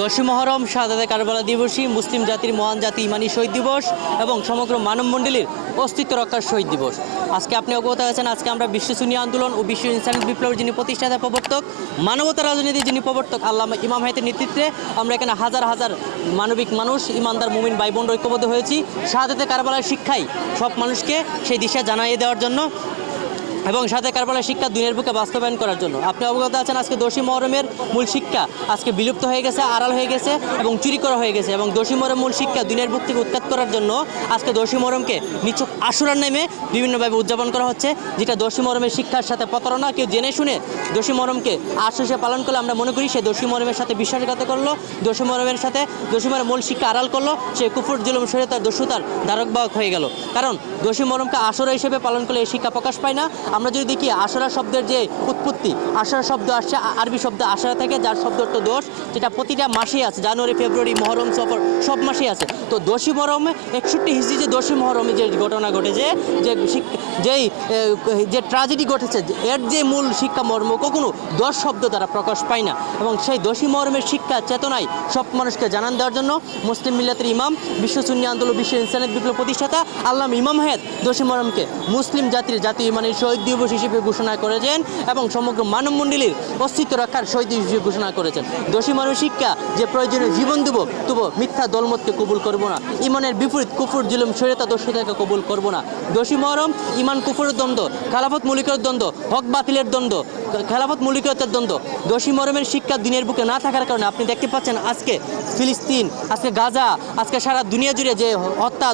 দশই মহরম শাহাদাতে কারবালা দিবসই মুসলিম জাতির মহান জাতি ইমানি শহীদ দিবস এবং সমগ্র মানবমণ্ডলীর অস্তিত্ব রক্ষার শহীদ দিবস। আজকে আপনি অবগত আছেন, আজকে আমরা বিশ্ব সুন্নি আন্দোলন ও বিশ্ব ইনসানি বিপ্লবের যিনি প্রতিষ্ঠাতা প্রবর্তক মানবতা রাজনীতির যিনি প্রবর্তক, আল্লামা ইমাম হায়াতের নেতৃত্বে আমরা এখানে হাজার হাজার মানবিক মানুষ, ইমানদার, মুমিন ভাই বোন ঐক্যবদ্ধ হয়েছি। শাহাদাতে কারবালার শিক্ষাই সব মানুষকে সেই দিশা জানাইয়ে দেওয়ার জন্য এবং সাথে কারবালার শিক্ষা দুনিয়ার বুকে বাস্তবায়ন করার জন্য। আপনি অবগত আছেন আজকে দোষী মহরমের মূল শিক্ষা আজকে বিলুপ্ত হয়ে গেছে, আড়াল হয়ে গেছে এবং চুরি করা হয়ে গেছে এবং দোষী মহরম মূল শিক্ষা দুনিয়ার বুক থেকে উৎখাত করার জন্য আজকে দোষী মহরমকে নিচক আশুরার নামে বিভিন্নভাবে উদযাপন করা হচ্ছে, যেটা দোষী মহরমের শিক্ষার সাথে প্রতারণা। কেউ জেনে শুনে দোষী মহরমকে আশ্বাসে পালন করলে, আমরা মনে করি সে দোষী মহরমের সাথে বিশ্বাসঘাত করল, দোষী মহরমের সাথে দোষী মহরমের মূল শিক্ষা আড়াল করল, সে কুফুর, জুলুম সরে তার দস্যুতার ধারকবাহক হয়ে গেল। কারণ দোষী মহরমকে আসরা হিসেবে পালন করলে এই শিক্ষা প্রকাশ পায় না আমরা যদি দেখি আশারা শব্দের যে উৎপত্তি, আশারা শব্দ আসছে আরবি শব্দ আশারা থেকে, যার শব্দ তো দোষ, যেটা প্রতিটা মাসেই আছে, জানুয়ারি, ফেব্রুয়ারি, মহরম, সফর, সব মাসেই আছে। তো দোষী মহরমে একষট্টি হিসি যে দোষী মহরমে যে ঘটনা ঘটেছে, যে যেই যে ট্রাজেডি ঘটেছে এর যে মূল শিক্ষা মর্ম কখনো দশ শব্দ দ্বারা প্রকাশ পায় না। এবং সেই দোষী মহরমের শিক্ষা চেতনায় সব মানুষকে জানান দেওয়ার জন্য মুসলিম মিল্লাতের ইমাম, বিশ্ব আন্দোলন, বিশ্ব ইনসানিয়ত বিপ্লব প্রতিষ্ঠাতা আল্লাহ ইমাম হায়াত দোষী মহরমকে মুসলিম জাতির জাতীয় ইমানের শহীদ দিবস হিসেবে ঘোষণা করেছেন এবং সমগ্র মানবমণ্ডলীর অস্তিত্ব রক্ষার শহীদ হিসেবে ঘোষণা করেছেন। দোষী মহরমের শিক্ষা যে প্রয়োজনীয় জীবন দেব, তবু মিথ্যা দলমতকে কবুল করব না। ইমানের বিপরীত কুফুর জুলুম, শরীয়তা দস্যুতাকে কবুল করব না। দোষী মহরম ইমান কুফুরের দ্বন্দ্ব খেলাফত মুলিকের দ্বন্দ্ব হক বাতিলের দ্বন্দ্ব খেলাফত মৌলিকতার দ্বন্দ্ব। দোষী মরমের শিক্ষা দিনের বুকে না থাকার কারণে আপনি দেখতে পাচ্ছেন আজকে ফিলিস্তিন, আজকে গাজা, আজকে সারা দুনিয়া জুড়ে যে হত্যা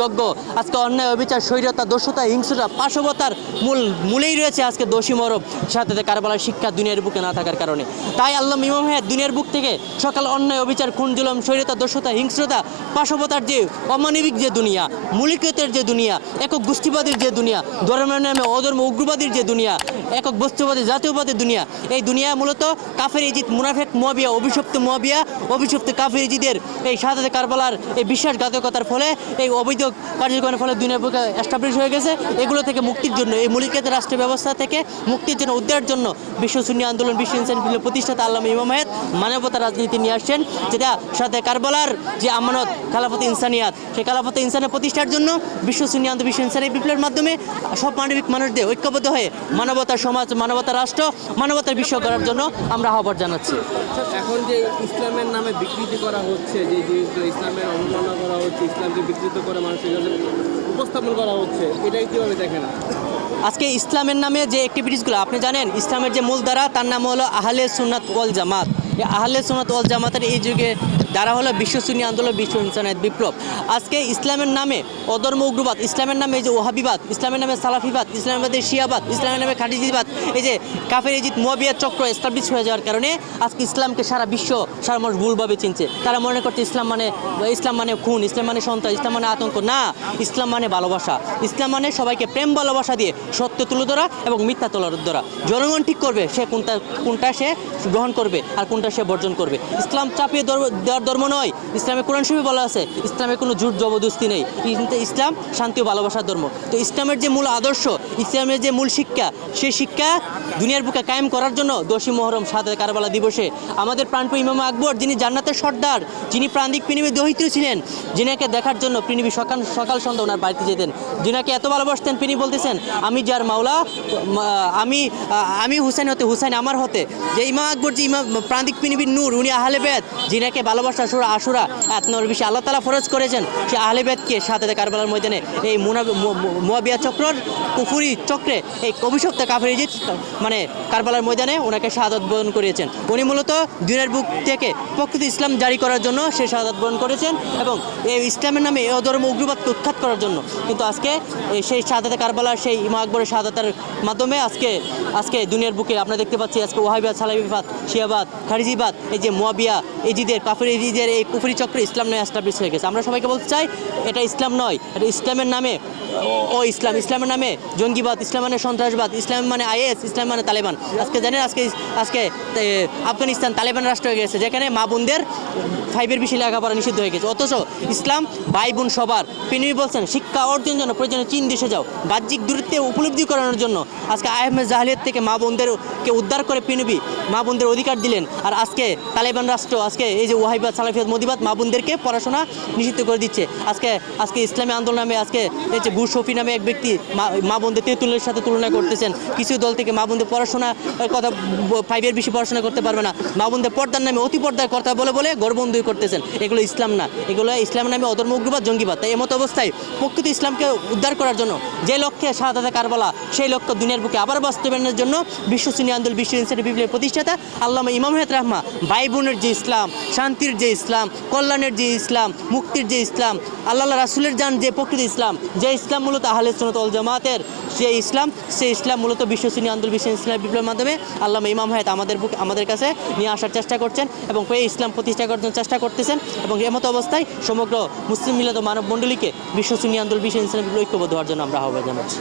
যজ্ঞ, আজকে অন্যায়, অবিচার, স্বৈরতা, দস্যতা হিংসতা পাশবতার মূল মূলেই রয়েছে আজকে দোষী মরম। সাথে কারবালার শিক্ষা দুনিয়ার বুকে না থাকার কারণে। তাই আল্লাহ ইমাম হ্যাঁ দুনিয়ার বুক থেকে সকাল অন্যায়, অবিচার, খুন, জুলম, স্বৈরতা, দস্যতা, হিংস্রতা পাশবতার যে অমানবিক যে দুনিয়া, মূলিকতের যে দুনিয়া, একক গোষ্ঠীবাদীর যে দুনিয়া ধর্মের নামে অধর্ম, উগ্রবাদীর যে দুনিয়া, একক বস্তুবাদী জাতীয়বাদী দুনিয়া। এই দুনিয়া মূলত কাফের ইজিদ, মুনাফেক, মোয়াবিয়া, অভিশপ্ত মোয়াবিয়া, অভিশপ্ত কাফের ইজিদের এই সাদাতে কারবালার এই বিশ্বাসঘাতকতার ফলে, এই অবৈধ কার্যক্রমের ফলে দুনিয়া এস্টাবলিশ হয়ে গেছে। এগুলো থেকে মুক্তির জন্য, এই মূলিকত রাষ্ট্র ব্যবস্থা থেকে মুক্তির জন্য, উদ্ধারের জন্য বিশ্ব সুন্নি আন্দোলন, বিশ্ব ইনসান প্রতিষ্ঠাতা আল্লাহ ইমাম হায়াত মানবতা রাজনীতি নিয়ে আসছেন, যেটা সাথে কারবালার যে আমানত, খালাফত ইনসানিয়াত, সেই খালাফত ইনসানের প্রতিষ্ঠার জন্য বিশ্ব সুন্নি আন্দোলন, বিশ্ব ইনসানি বিপ্লবের মাধ্যমে সব মানবিক মানুষদের ঐক্যবদ্ধ হয়ে মানবতা, সমাজ মানবতার রাষ্ট্র মানবতার বিশ্ব করার জন্য আমরা আহ্বান জানাচ্ছি। এখন যে ইসলামের নামে বিকৃতি করা হচ্ছে যে জিনিসগুলো ইসলামের অবমাননা করা হচ্ছে ইসলামকে বিকৃত করে মানুষের কাছে উপস্থাপন করা হচ্ছে এটাই কীভাবে দেখেন আজকে ইসলামের নামে যে অ্যাক্টিভিটিসগুলো আপনি জানেন ইসলামের যে মূল দ্বারা তার নাম হলো আহলে সুন্নাত ওয়াল জামাত। আহলে সোনাত ওয়াল জামাতের এই যুগে দ্বারা হলো বিশ্ব সুন্নি আন্দোলন, বিশ্ব ইনসানিয়ত বিপ্লব। আজকে ইসলামের নামে অধর্ম উগ্রবাদ, ইসলামের নামে এই যে ওহাবিবাদ, ইসলামের নামে সালাফিবাদ, ইসলামের নামে শিয়াবাদ, ইসলামের নামে খাটিজিবাদ এই যে কাফের এই মোয়াবিয়া চক্র এস্টাবলিশ হয়ে যাওয়ার কারণে আজকে ইসলামকে সারা বিশ্ব সারা মানুষ ভুলভাবে চিনছে। তারা মনে করছে ইসলাম মানে ইসলাম মানে খুন, ইসলাম মানে সন্ত্রাস, ইসলাম মানে আতঙ্ক। না, ইসলাম মানে ভালোবাসা। ইসলাম মানে সবাইকে প্রেম, ভালোবাসা দিয়ে সত্য তুলে ধরা এবং মিথ্যা তোলার ধরা জনগণ ঠিক করবে সে কোনটা কোনটা সে গ্রহণ করবে আর কোনটা সে বর্জন করবে? ইসলাম চাপিয়ে দেওয়ার ধর্ম নয়। ইসলামে কোরআন শরীফে বলা আছে, ইসলামে কোনো জোর জবরদস্তি নেই। ইসলাম শান্তি ও ভালোবাসার ধর্ম। তো ইসলামের যে মূল আদর্শ, ইসলামের যে মূল শিক্ষা, সেই শিক্ষা দুনিয়ার বুকে কায়েম করার জন্য দোষী মহরম, সাদে কারবালা দিবসে আমাদের প্রাণপ্রিয় ইমাম আকবর, যিনি জান্নাতের সর্দার, যিনি প্রান্তিক পৃথিবী দহিত্র ছিলেন, যিনাকে দেখার জন্য পৃথিবী সকাল সকাল সন্ধ্যা ওনার বাড়িতে যেতেন। যিনাকে এত ভালোবাসতেন, তিনি বলতেছেন, আমি যার মাওলা আমি আমি হুসাইন হতে, হুসাইন আমার হতে। যে ইমাম আকবর, যে ইমাম, প্রান্তিক পৃথিবীর নূর, উনি আহলে বেদ, যিনাকে ভালোবাসা সুরা আশুরা আত্মর বেশি আল্লাহ তালা ফরজ করেছেন সে আহলে বেদকে সাথে কারবালার ময়দানে এই মোয়াবিয়া চক্রর, কুফুরি চক্রে এই অভিশপ্ত কাফের ইজিত মানে কারবালার ময়দানে ওনাকে শাহাদত বরণ করিয়েছেন উনি মূলত দিনের বুক থেকে প্রকৃত ইসলাম জারি করার জন্য সে শাহাদত বরণ করেছেন এবং এই ইসলামের নামে এই অধর্ম উগ্রবাদকে উৎখাত করার জন্য। কিন্তু আজকে সেই শাহাদাতে কারবালার, সেই ইমা আকবরের শাহাদাতের মাধ্যমে আজকে আজকে দুনিয়ার বুকে আমরা দেখতে পাচ্ছি আজকে ওয়াহাবিবাদ সালাবিবাদ শিয়াবাদ খারিজিবাদ এই যে মোয়াবিয়া এজিদের কাফের এজিদের এই কুফরি চক্র ইসলাম নয় এস্টাবলিশ হয়ে গেছে। আমরা সবাইকে বলতে চাই, এটা ইসলাম নয়, এটা ইসলামের নামে ও- ইসলাম, ইসলামের নামে জঙ্গিবাদ, ইসলাম মানে সন্ত্রাসবাদ, ইসলাম মানে আইএস, ইসলাম মানে তালেবান। আজকে জানেন, আজকে আজকে আফগানিস্তান তালেবান রাষ্ট্র হয়ে গেছে, যেখানে মা বোনদের ফাইভের বেশি লেখাপড়া নিষিদ্ধ হয়ে গেছে। অথচ ইসলাম ভাই বোন সবার। পিনুই বলছেন, শিক্ষা অর্জনের জন্য প্রয়োজনে চীন দেশে যাও। বাহ্যিক দূরত্বে উপলব্ধি করানোর জন্য আজকে আহমেদ জাহালিয়াত থেকে মা বোনদেরকে উদ্ধার করে পিনুবি মা বোনদের অধিকার দিলেন। আর আজকে তালেবান রাষ্ট্র, আজকে এই যে ওয়াহিবাদ সালাফিয়াত মদিবাদ মা বোনদেরকে পড়াশোনা নিষিদ্ধ করে দিচ্ছে। আজকে আজকে ইসলামী আন্দোলন নামে আজকে এই যে বুশ শফি নামে এক ব্যক্তি মা- বোনদের তেঁতুলের সাথে তুলনা করতেছেন। কিছু দল থেকে মা বোনদের পড়াশোনা কথা ফাইভের বেশি পড়াশোনা করতে পারবে না। মা বোনদের পর্দার নামে অতি পর্দার কথা বলে বলে গর্বন্ধই করতেছেন। এগুলো ইসলাম না। এগুলো ইসলাম নামে অধর্ম, উগ্রবাদ, জঙ্গিবাদ। তাই এমত অবস্থায় প্রকৃত ইসলামকে উদ্ধার করার জন্য যে লক্ষ্যে শাহাদাতে কারবালা, সেই লক্ষ্য দুনিয়ার বুকে আবার বাস্তবায়নের জন্য বিশ্ব সুনি আন্দোলন, বিশ্ব ইনস্টিটিউট বিপ্লবের প্রতিষ্ঠাতা আল্লামা ইমাম হেত রহমা ভাই বোনের যে ইসলাম, শান্তির যে ইসলাম, কল্যাণের যে ইসলাম, মুক্তির যে ইসলাম আল্লাহ রাসুলের যান যে প্রকৃত ইসলাম, যে ইসলাম মূলত আহলে সুনত অল জামাতের সে ইসলাম, সেই ইসলাম মূলত বিশ্ব আন্দোল আন্দোলন বিশ্ব ইসলাম বিপ্লবের মাধ্যমে আল্লাহ ইমাম হায়াত আমাদের বুক, আমাদের কাছে নিয়ে আসার চেষ্টা করছেন এবং এই ইসলাম প্রতিষ্ঠা করার জন্য চেষ্টা করতেছেন এবং এমতো অবস্থায় সমগ্র মুসলিম মিলত মানব মণ্ডলীকে বিশ্ব সুনি আন্দোলন বিশ্ব ইসলাম বিপ্লব ঐক্যবদ্ধ হওয়ার জন্য আমরা আহ্বান জানাচ্ছি।